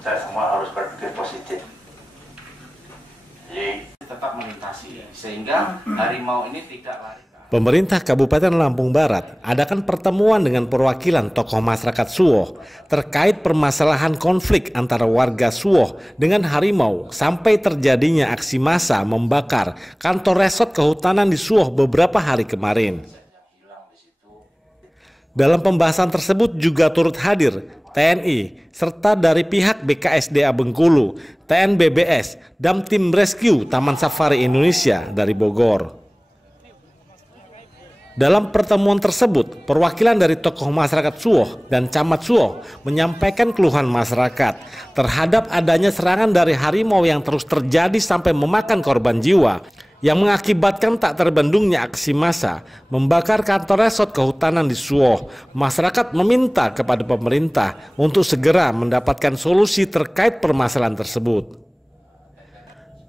kita semua harus berpikir positif. Jadi tetap melintasi sehingga harimau ini tidak lari. Pemerintah Kabupaten Lampung Barat adakan pertemuan dengan perwakilan tokoh masyarakat Suwoh terkait permasalahan konflik antara warga Suwoh dengan harimau sampai terjadinya aksi massa membakar kantor resort kehutanan di Suwoh beberapa hari kemarin. Dalam pembahasan tersebut juga turut hadir TNI serta dari pihak BKSDA Bengkulu, TNBBS, dan tim rescue Taman Safari Indonesia dari Bogor. Dalam pertemuan tersebut, perwakilan dari tokoh masyarakat Suwoh dan Camat Suwoh menyampaikan keluhan masyarakat terhadap adanya serangan dari harimau yang terus terjadi sampai memakan korban jiwa, yang mengakibatkan tak terbendungnya aksi massa membakar kantor resort kehutanan di Suwoh. Masyarakat meminta kepada pemerintah untuk segera mendapatkan solusi terkait permasalahan tersebut.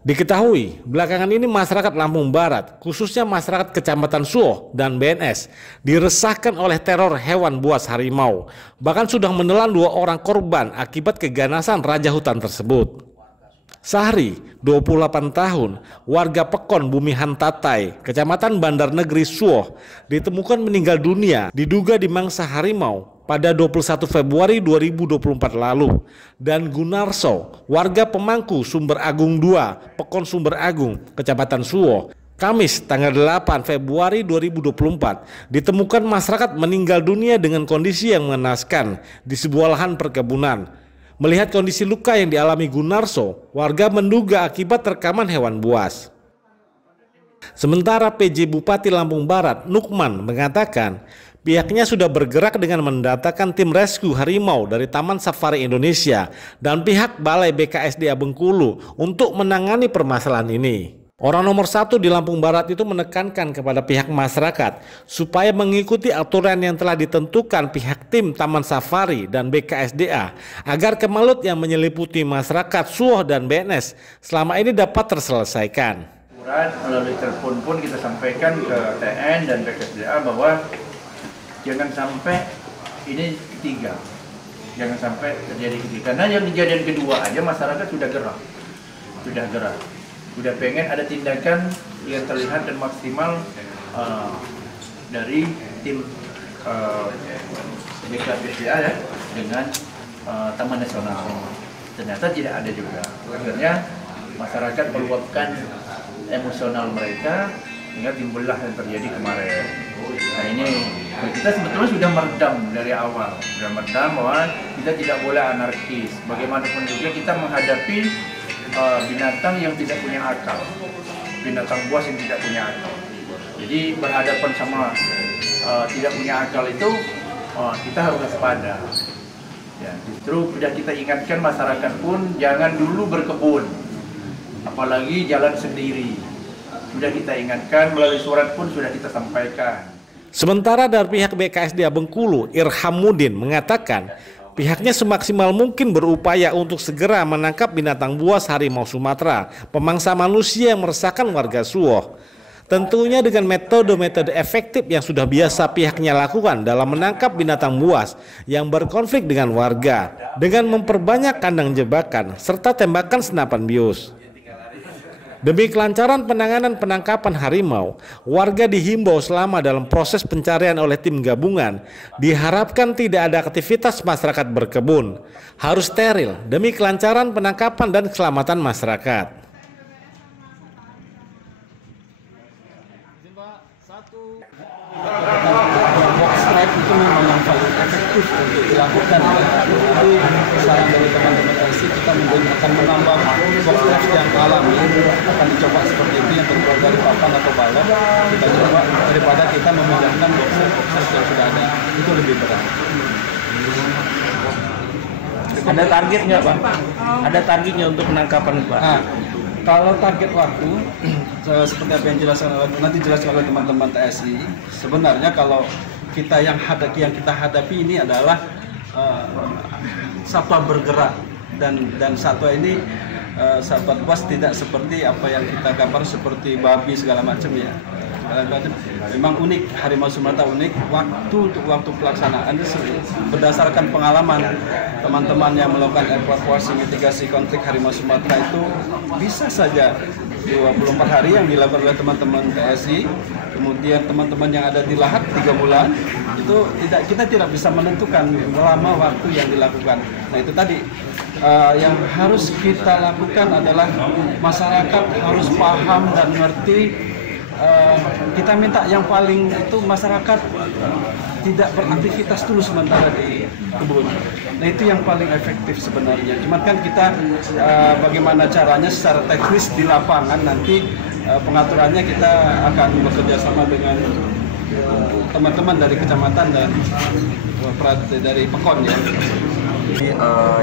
Diketahui, belakangan ini masyarakat Lampung Barat, khususnya masyarakat Kecamatan Suwoh dan BNS, diresahkan oleh teror hewan buas harimau. Bahkan sudah menelan 2 orang korban akibat keganasan raja hutan tersebut. Sahri, 28 tahun, warga Pekon Bumi Hantatai, Kecamatan Bandar Negeri Suwoh, ditemukan meninggal dunia diduga dimangsa harimau pada 21 Februari 2024 lalu. Dan Gunarso, warga Pemangku Sumber Agung 2, Pekon Sumber Agung, Kecamatan Suwoh, Kamis tanggal 8 Februari 2024 ditemukan masyarakat meninggal dunia dengan kondisi yang mengenaskan di sebuah lahan perkebunan. Melihat kondisi luka yang dialami Gunarso, warga menduga akibat terkaman hewan buas. Sementara PJ Bupati Lampung Barat, Nukman, mengatakan pihaknya sudah bergerak dengan mendatangkan tim rescue harimau dari Taman Safari Indonesia dan pihak Balai BKSDA Bengkulu untuk menangani permasalahan ini. Orang nomor 1 di Lampung Barat itu menekankan kepada pihak masyarakat supaya mengikuti aturan yang telah ditentukan pihak tim Taman Safari dan BKSDA agar kemelut yang menyeliputi masyarakat Suwoh dan BNS selama ini dapat terselesaikan. Melalui telepon pun kita sampaikan ke TN dan BKSDA bahwa jangan sampai ini ketiga, jangan sampai terjadi ketiga. Karena yang kejadian kedua aja masyarakat sudah gerak. Udah pengen ada tindakan yang terlihat dan maksimal dari tim BKSDA ya, dengan Taman Nasional. Ternyata tidak ada juga. Akhirnya masyarakat meluapkan emosional mereka sehingga timbullah yang terjadi kemarin. Nah ini kita sebetulnya sudah meredam dari awal, bahwa kita tidak boleh anarkis. Bagaimanapun juga kita menghadapi binatang yang tidak punya akal, binatang buas yang tidak punya akal. Jadi berhadapan sama tidak punya akal itu kita harus waspada. Ya, justru sudah kita ingatkan masyarakat pun jangan dulu berkebun, apalagi jalan sendiri. Sudah kita ingatkan, melalui surat pun sudah kita sampaikan. Sementara dari pihak BKSDA Bengkulu, Irhamuddin mengatakan pihaknya semaksimal mungkin berupaya untuk segera menangkap binatang buas harimau Sumatera, pemangsa manusia yang meresahkan warga Suwoh. Tentunya dengan metode-metode efektif yang sudah biasa pihaknya lakukan dalam menangkap binatang buas yang berkonflik dengan warga, dengan memperbanyak kandang jebakan serta tembakan senapan bius. Demi kelancaran penanganan penangkapan harimau, warga dihimbau selama dalam proses pencarian oleh tim gabungan diharapkan tidak ada aktivitas masyarakat berkebun, harus steril demi kelancaran penangkapan dan keselamatan masyarakat. Snipe itu memang yang paling efektif untuk dilakukan. Jadi saran dari teman-teman IC kita akan menambah box yang alami, akan dicoba seperti itu yang terbuat dari papan atau balon. Kita coba daripada kita memindahkan box yang sudah ada, itu lebih berat. Ada target nggak Pak? Ada targetnya untuk penangkapan Pak? Nah, kalau target waktu seperti apa yang nanti dijelaskan oleh teman-teman TSI, sebenarnya kalau kita yang kita hadapi ini adalah satwa bergerak dan satwa ini satwa buas tidak seperti apa yang kita gambar seperti babi segala macam ya. Memang unik, harimau Sumatera unik. Waktu pelaksanaan berdasarkan pengalaman teman-teman yang melakukan evakuasi mitigasi konflik harimau Sumatera itu bisa saja 24 hari yang dilakukan oleh teman-teman PSI, kemudian teman-teman yang ada di Lahat 3 bulan, itu kita tidak bisa menentukan lama waktu yang dilakukan. Nah itu tadi yang harus kita lakukan adalah masyarakat harus paham dan mengerti. Kita minta yang paling itu masyarakat tidak beraktivitas dulu sementara di kebun. Nah itu yang paling efektif sebenarnya. Cuma kan kita bagaimana caranya secara teknis di lapangan nanti pengaturannya kita akan bekerja sama dengan teman-teman dari kecamatan dan dari Pekon ya. Jadi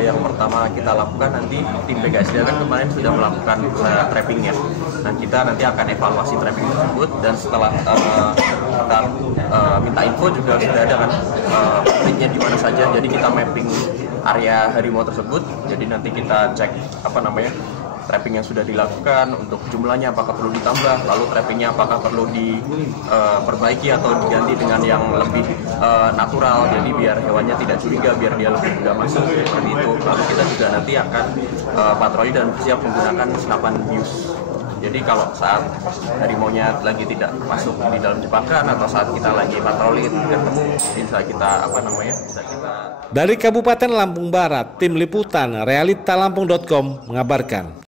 yang pertama kita lakukan nanti tim BKSDA kan kemarin sudah melakukan trappingnya, dan kita nanti akan evaluasi trapping tersebut, dan setelah kita minta info juga sudah ada kan konfliknya di mana saja, jadi kita mapping area harimau tersebut, jadi nanti kita cek trapping yang sudah dilakukan, untuk jumlahnya apakah perlu ditambah, lalu trappingnya apakah perlu diperbaiki atau diganti dengan yang lebih natural, jadi biar hewannya tidak curiga, biar dia lebih mudah masuk seperti itu. Lalu kita juga nanti akan patroli dan siap menggunakan senapan bius. Jadi kalau saat harimaunya lagi tidak masuk di dalam jebakan atau saat kita lagi patroli ketemu, bisa kita Dari Kabupaten Lampung Barat, tim liputan realitalampung.com mengabarkan.